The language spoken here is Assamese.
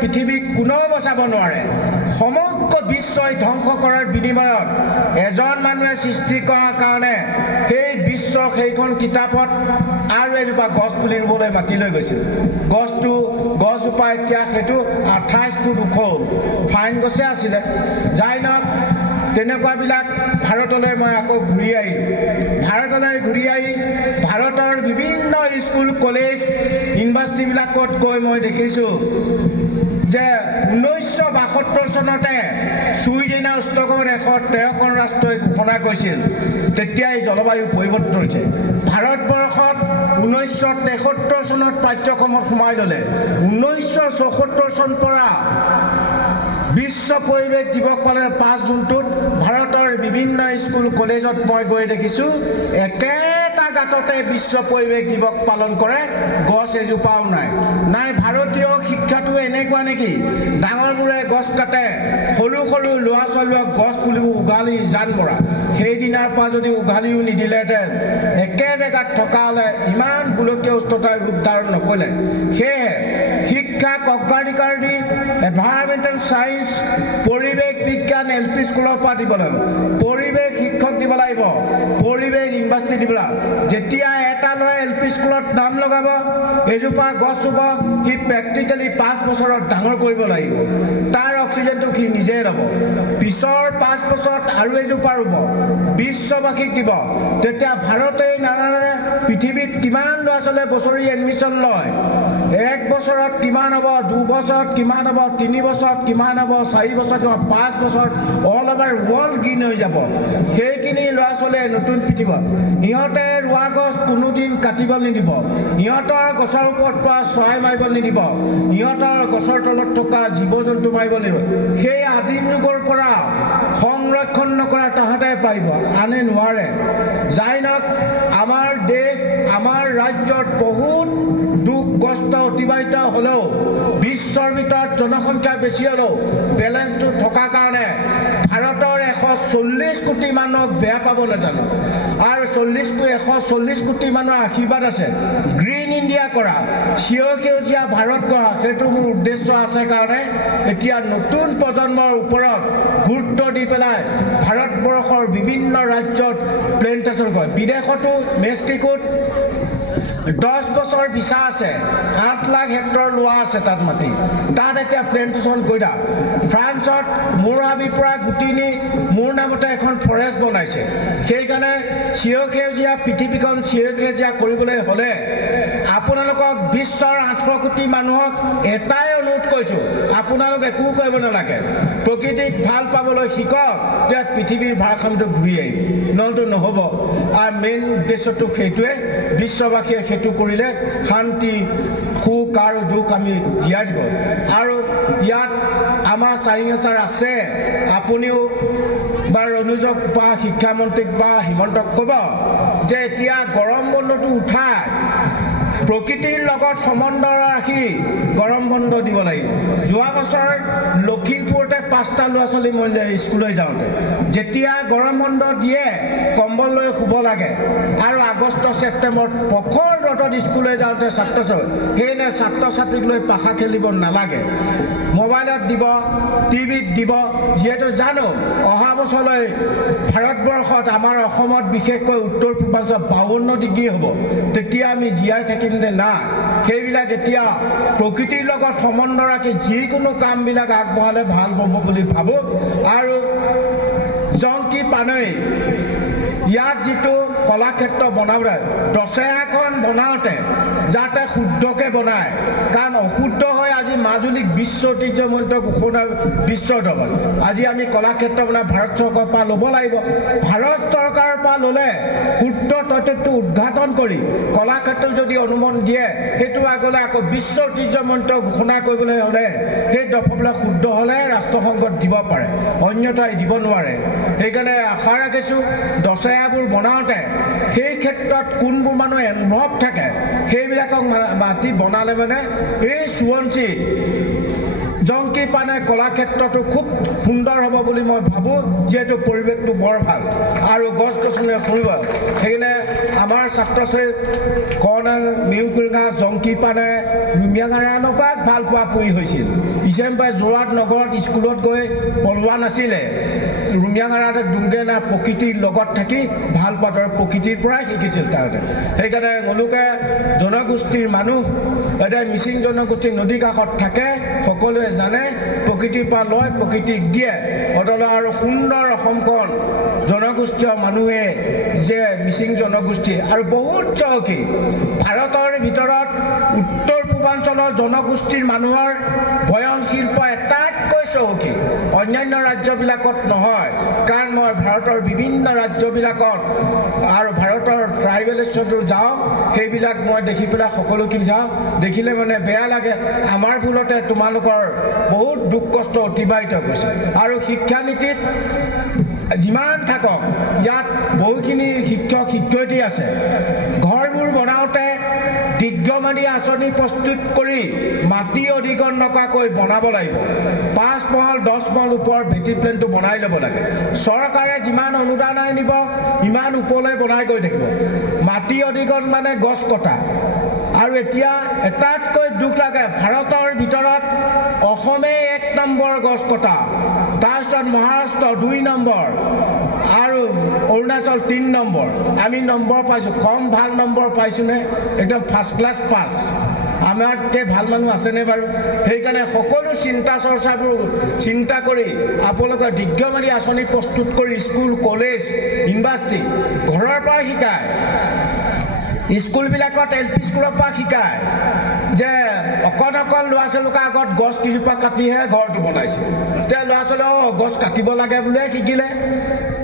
পৃথিৱীক কোনেও বচাব নোৱাৰে সমগ্ৰ বিশ্বই ধ্বংস কৰাৰ বিনিময়ত এজন মানুহে সৃষ্টি কৰাৰ কাৰণে সেই বিশ্বৰ সেইখন কিতাপত আৰু এজোপা গছ পুলি ৰুবলৈ মাতি লৈ গৈছিল গছজোপা এতিয়া সেইটো 28 ফুট ওখ ফাইন গছে আছিলে যাই নহওক তেনেকুৱাবিলাক ভাৰতলৈ মই আকৌ ঘূৰি আহি ভাৰতৰ বিভিন্ন স্কুল কলেজ ইউনিভাৰ্চিটিবিলাকত গৈ মই দেখিছোঁ যে 1972 চনতে ছুইডেনৰ ষ্টকহোমত 113খন ৰাষ্ট্ৰই ঘোষণা কৰিছিল তেতিয়াই জলবায়ু পৰিৱৰ্তন হৈছে ভাৰতবৰ্ষত 1973 চনত পাঠ্যক্ৰমত সোমাই ল'লে 1974 চনৰ পৰা বিশ্ব পৰিৱেশ দিৱস পালন 5 জুনটোত ভাৰতৰ বিভিন্ন স্কুল কলেজত মই গৈ দেখিছোঁ একেটা গাঁততে বিশ্ব পৰিৱেশ দিৱস পালন কৰে গছ এজোপাও নাই ভাৰতীয় শিক্ষাটো এনেকুৱা নেকি ডাঙৰবোৰে গছ কাটে সৰু ল'ৰা ছোৱালীক গছ পুলিবোৰ উঘালি জান মৰা সেই দিনাৰ পৰা যদি উঘালিও নিদিলেহেঁতেন একে জেগাত থকা হ'লে ইমান গোলকীয় উষ্ণতাৰ ৰূপ ধাৰণ নকৰিলে সেয়ে শিক্ষাক অগ্ৰাধিকাৰ দি এনভাইৰনমেণ্টেল সায়েন্স পৰিৱেশ বিজ্ঞান LP স্কুলৰ পৰা দিব লাগিব পৰিৱেশ শিক্ষক দিব লাগিব পৰিৱেশ ইউনিভাৰ্চিটি দিব লাগিব যেতিয়া এটা ল'ৰাই LP স্কুলত নাম লগাব এজোপা গছ ৰুব সি প্ৰেক্টিকেলি 5 বছৰত ডাঙৰ কৰিব লাগিব তাৰ অক্সিজেনটো সি নিজে ল'ব পিছৰ 5 বছৰত আৰু এজোপা ৰুব বিশ্ববাসীক দিব তেতিয়া ভাৰতেই নালাগে পৃথিৱীত কিমান ল'ৰা ছোৱালীয়ে বছৰি এডমিশ্যন লয় 1 বছৰত কিমান হ'ব 2 বছৰত কিমান হ'ব 3 বছৰত কিমান হ'ব 4 বছৰত 5 বছৰত অল ওভাৰ ৱৰ্ল্ড গ্ৰীণ হৈ যাব সেইখিনি ল'ৰা ছোৱালীয়ে নতুন পৃথিৱী ইহঁতে ৰোৱা গছ কোনোদিন কাটিব নিদিব ইহঁতৰ গছৰ ওপৰত পৰা চৰাই মাৰিব নিদিব ইহঁতৰ গছৰ তলত থকা জীৱ জন্তু মাৰিব নিদিব সেই আদিম যুগৰ পৰা সংৰক্ষণ নকৰা তাহাঁতে পাৰিব আনে নোৱাৰে যাই নহওক আমাৰ দেশ আমাৰ ৰাজ্যত বহুত দুখ কষ্ট অতিবাহিত হ'লেও বিশ্বৰ ভিতৰত জনসংখ্যা বেছি হ'লেও বেলেঞ্চটো থকাৰ কাৰণে ভাৰতৰ 140 কোটি মানুহক বেয়া পাব নাজানো আৰু 140 কোটি মানুহৰ আশীৰ্বাদ আছে গ্ৰীণ ইণ্ডিয়া কৰা সেউজীয়া ভাৰত কৰা সেইটো মোৰ উদ্দেশ্য আছে কাৰণে এতিয়া নতুন প্ৰজন্মৰ ওপৰত গুৰুত্ব দি পেলাই ভাৰতবৰ্ষৰ বিভিন্ন ৰাজ্যত প্লেণ্টেশ্যন কৰে বিদেশতো মেক্সিকোত 10 বছৰ ভিসা আছে 8 লাখ হেক্টৰ লোৱা আছে তাত মাটি তাত এতিয়া প্লেণ্টেশ্যন কৰিলা ফ্ৰান্সত মোৰ হাবিৰ পৰা গুটি নি মোৰ নামতে এখন ফৰেষ্ট বনাইছে সেইকাৰণে সেউজীয়া পৃথিৱীখন সেউজীয়া কৰিবলৈ হ'লে আপোনালোকক বিশ্বৰ 800 কোটি মানুহক এটাই অনুৰোধ কৰিছোঁ আপোনালোক একো কৰিব নালাগে প্ৰকৃতিক ভাল পাবলৈ শিকক যে পৃথিৱীৰ ভাৰসাম্যটো ঘূৰি আহিব নহ'লে নহ'ব আৰু মেইন উদ্দেশ্যটো সেইটোৱে বিশ্ববাসীয়ে সেইটো কৰিলে শান্তি সুখ আৰু দুখ আমি জীয়াই দিব আৰু ইয়াত আমাৰ চাৰিঙেচাৰ আছে আপুনিও বা ৰণুজক বা শিক্ষামন্ত্ৰীক বা হিমন্তক ক'ব যে এতিয়া গৰম বন্ধটো উঠাই প্ৰকৃতিৰ লগত সম্বন্ধ ৰাখি গৰম বন্ধ দিব লাগিব যোৱা বছৰ লখিমপুৰতে 5টা ল'ৰা ছোৱালী মৰিলে স্কুললৈ যাওঁতে যেতিয়া গৰম বন্ধ দিয়ে কম্বল লৈ শুব লাগে আৰু আগষ্ট ছেপ্টেম্বৰত প্ৰখৰ ৰ'দত স্কুললৈ যাওঁতে সেইনে ছাত্ৰ ছাত্ৰীক লৈ পাখা খেলিব নালাগে মোবাইলত দিব টিভিত দিব যিহেতু জানো অহা বছৰলৈ ভাৰতবৰ্ষত আমাৰ অসমত বিশেষকৈ উত্তৰ পূৰ্বাঞ্চলত 52 ডিগ্ৰী হ'ব তেতিয়া আমি জীয়াই থাকিম নে না সেইবিলাক এতিয়া প্ৰকৃতিৰ লগত সম্বন্ধ ৰাখি যিকোনো কামবিলাক আগবঢ়ালে ভাল হ'ব বুলি ভাবোঁ আৰু জংকি পানৈ ইয়াত যিটো কলাক্ষেত্ৰ বনাবলৈ দশেৰাখন বনাওঁতে যাতে শুদ্ধকৈ বনায় কাৰণ অশুদ্ধ হৈ আজি মাজুলীক বিশ্ব ঐতিহ্যমণ্ডিত ঘোষণা বিশ্বৰ দৰবাৰত আজি আমি কলাক্ষেত্ৰ বনাই ভাৰত চৰকাৰৰ পৰা ল'ব লাগিব ভাৰত চৰকাৰৰ পৰা ল'লে শুদ্ধ তথ্যটো উদ্ঘাটন কৰি কলাক্ষেত্ৰ যদি অনুমোদন দিয়ে সেইটো আগলৈ আকৌ বিশ্ব ঐতিহ্যমণ্ডিত ঘোষণা কৰিবলৈ হ'লে সেই দফাবিলাক শুদ্ধ হ'লে ৰাষ্ট্ৰসংঘত দিব পাৰে অন্যথাই দিব নোৱাৰে সেইকাৰণে আশা ৰাখিছোঁ দশেৰাবোৰ বনাওঁতে সেই ক্ষেত্ৰত কোনবোৰ মানুহ এনভলভ থাকে সেইবিলাকক মাতি বনালে মানে এই সোৱণশিৰি জংকি পানে কলাক্ষেত্ৰটো খুব সুন্দৰ হ'ব বুলি মই ভাবোঁ যিহেতু পৰিৱেশটো বৰ ভাল আৰু গছ গছনি ফুৰিব সেইকাৰণে আমাৰ ছাত্ৰ ছাত্ৰী কণা মিউকুলগা জংকি পানে ৰুমিয়াঙাৰানৰ পৰা ভাল পোৱা পুৰি হৈছিল ইচেম্বাই যোৰহাট নগৰত স্কুলত গৈ পঢ়োৱা নাছিলে ৰুমিয়াঙাৰাতে দুংগেনা প্ৰকৃতিৰ লগত থাকি ভাল পাতৰ প্ৰকৃতিৰ পৰাই শিকিছিল তাহাঁতে সেইকাৰণে তেওঁলোকে জনগোষ্ঠীৰ মানুহ এতিয়া মিচিং জনগোষ্ঠীৰ নদী কাষত থাকে সকলোৱে জানে প্ৰকৃতিৰ পৰা লয় প্ৰকৃতিক দিয়ে অদল আৰু সুন্দৰ অসমখন জনগোষ্ঠীয় মানুহে যে মিচিং জনগোষ্ঠী আৰু বহুত চহকী ভাৰতৰ ভিতৰত উত্তৰ পূৰ্বাঞ্চলৰ জনগোষ্ঠীৰ মানুহৰ বয়ন শিল্প এটাতকৈ চহকী অন্যান্য ৰাজ্যবিলাকত নহয় কাৰণ মই ভাৰতৰ বিভিন্ন ৰাজ্যবিলাকত আৰু ভাৰতৰ ট্ৰাইবেলেশ্যনটো যাওঁ সেইবিলাক মই দেখি পেলাই সকলোখিনি যাওঁ দেখিলে মানে বেয়া লাগে আমাৰ ভুলতে তোমালোকৰ বহুত দুখ কষ্ট অতিবাহিত হৈছে আৰু শিক্ষানীতিত যিমান থাকক ইয়াত বহুখিনি শিক্ষক শিক্ষয়িত্ৰী আছে ঘৰবোৰ বনাওঁতে দীৰ্ঘম্যাদী আঁচনি প্ৰস্তুত কৰি মাটি অধিগ্ৰহণ নকৰাকৈ বনাব লাগিব 5 মহল 10 মহল ওপৰ ভেটি প্লেনটো বনাই ল'ব লাগে চৰকাৰে যিমান অনুদান আনিব ইমান ওপৰলৈ বনাই গৈ থাকিব মাটি অধিগ্ৰহণ মানে গছ কটা আৰু এতিয়া এটাতকৈ দুখ লাগে ভাৰতৰ ভিতৰত অসমে 1 নম্বৰ গছ কটা তাৰপিছত মহাৰাষ্ট্ৰ 2 নম্বৰ আৰু অৰুণাচল 3 নম্বৰ আমি নম্বৰ পাইছোঁ কম ভাল নম্বৰ পাইছোঁনে একদম ফাৰ্ষ্ট ক্লাছ পাছ আমাতকৈ ভাল মানুহ আছেনে বাৰু সেইকাৰণে সকলো চিন্তা চৰ্চাবোৰ চিন্তা কৰি আপোনালোকে দীৰ্ঘম্যাদী আঁচনি প্ৰস্তুত কৰি স্কুল কলেজ ইউনিভাৰ্চিটি ঘৰৰ পৰা শিকায় স্কুলবিলাকত LP স্কুলৰ পৰা শিকায় যে অকণ অকণ ল'ৰা ছোৱালীৰ আগত গছ কেইজোপা কাটিহে ঘৰটো বনাইছে এতিয়া ল'ৰা ছোৱালীয়ে গছ কাটিব লাগে বুলিয়ে শিকিলে